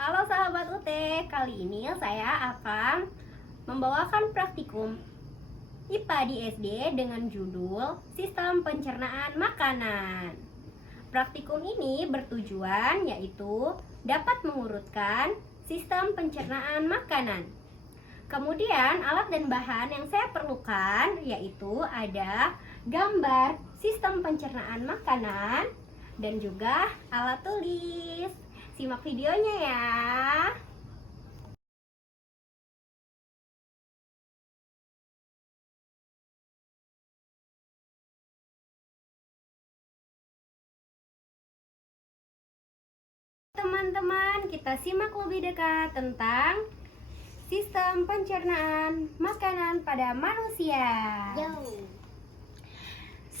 Halo sahabat UT, kali ini saya akan membawakan praktikum IPA di SD dengan judul Sistem Pencernaan Makanan. Praktikum ini bertujuan yaitu dapat mengurutkan sistem pencernaan makanan. Kemudian alat dan bahan yang saya perlukan yaitu ada gambar sistem pencernaan makanan dan juga alat tulis. Simak videonya ya. Teman-teman, kita simak lebih dekat tentang sistem pencernaan makanan pada manusia.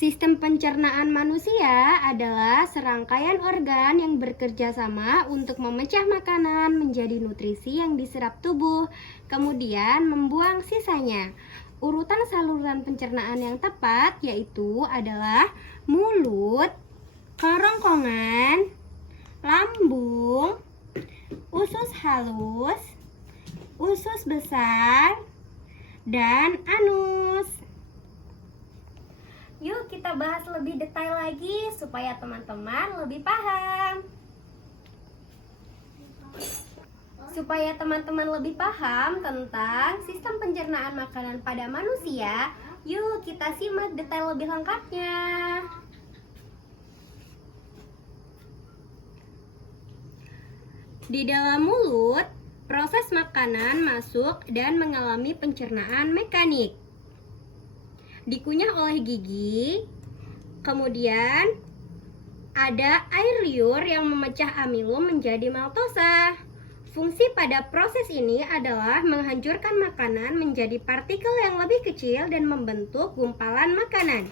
Sistem pencernaan manusia adalah serangkaian organ yang bekerja sama untuk memecah makanan menjadi nutrisi yang diserap tubuh, kemudian membuang sisanya. Urutan saluran pencernaan yang tepat yaitu adalah mulut, kerongkongan, lambung, usus halus, usus besar, dan anus. Yuk kita bahas lebih detail lagi supaya teman-teman lebih paham. Supaya teman-teman lebih paham tentang sistem pencernaan makanan pada manusia, yuk kita simak detail lebih lengkapnya. Di dalam mulut, proses makanan masuk dan mengalami pencernaan mekanik. Dikunyah oleh gigi, kemudian ada air liur yang memecah amilum menjadi maltosa. Fungsi pada proses ini adalah menghancurkan makanan menjadi partikel yang lebih kecil dan membentuk gumpalan makanan.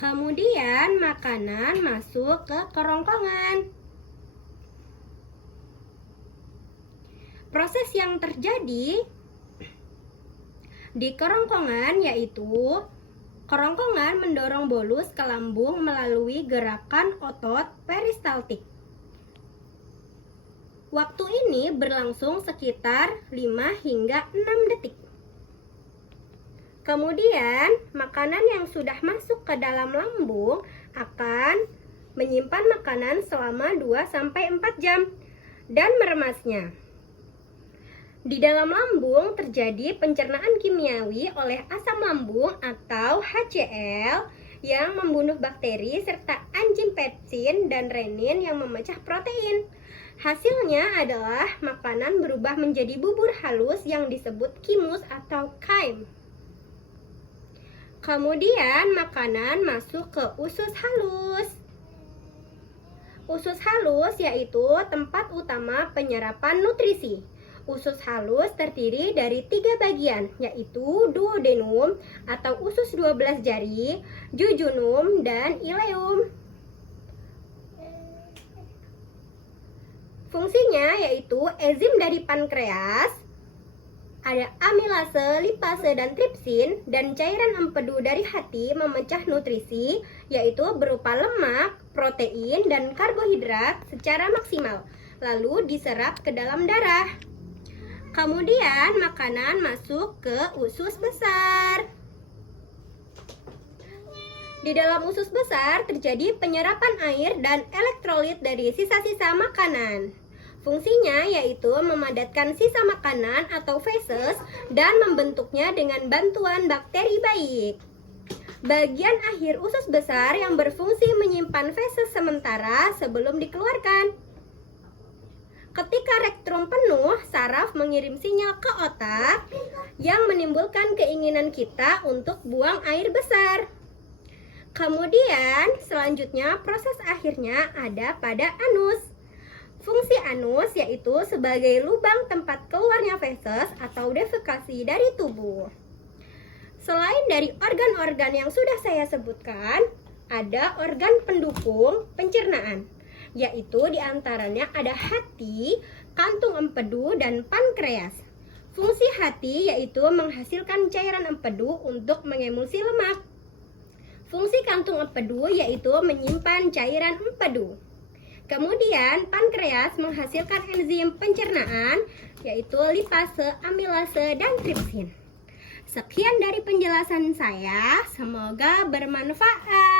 Kemudian makanan masuk ke kerongkongan. Proses yang terjadi di kerongkongan yaitu kerongkongan mendorong bolus ke lambung melalui gerakan otot peristaltik. Waktu ini berlangsung sekitar 5 hingga 6 detik. Kemudian, makanan yang sudah masuk ke dalam lambung akan menyimpan makanan selama 2-4 jam dan meremasnya. Di dalam lambung terjadi pencernaan kimiawi oleh asam lambung atau HCl yang membunuh bakteri serta enzim pepsin dan renin yang memecah protein. Hasilnya adalah makanan berubah menjadi bubur halus yang disebut chymus atau chyme. Kemudian makanan masuk ke usus halus. Usus halus yaitu tempat utama penyerapan nutrisi. Usus halus terdiri dari 3 bagian, yaitu duodenum atau usus 12 jari, jejunum, dan ileum. Fungsinya yaitu enzim dari pankreas, ada amilase, lipase, dan tripsin, dan cairan empedu dari hati memecah nutrisi, yaitu berupa lemak, protein, dan karbohidrat secara maksimal, lalu diserap ke dalam darah. Kemudian makanan masuk ke usus besar. Di dalam usus besar terjadi penyerapan air dan elektrolit dari sisa-sisa makanan. Fungsinya yaitu memadatkan sisa makanan atau feses dan membentuknya dengan bantuan bakteri baik. Bagian akhir usus besar yang berfungsi menyimpan feses sementara sebelum dikeluarkan. Ketika rektrum penuh, saraf mengirim sinyal ke otak yang menimbulkan keinginan kita untuk buang air besar. Kemudian, selanjutnya proses akhirnya ada pada anus. Fungsi anus yaitu sebagai lubang tempat keluarnya feses atau defekasi dari tubuh. Selain dari organ-organ yang sudah saya sebutkan, ada organ pendukung pencernaan, yaitu diantaranya ada hati, kantung empedu, dan pankreas. Fungsi hati yaitu menghasilkan cairan empedu untuk mengemulsi lemak. Fungsi kantung empedu yaitu menyimpan cairan empedu. Kemudian pankreas menghasilkan enzim pencernaan yaitu lipase, amilase, dan tripsin. Sekian dari penjelasan saya, semoga bermanfaat.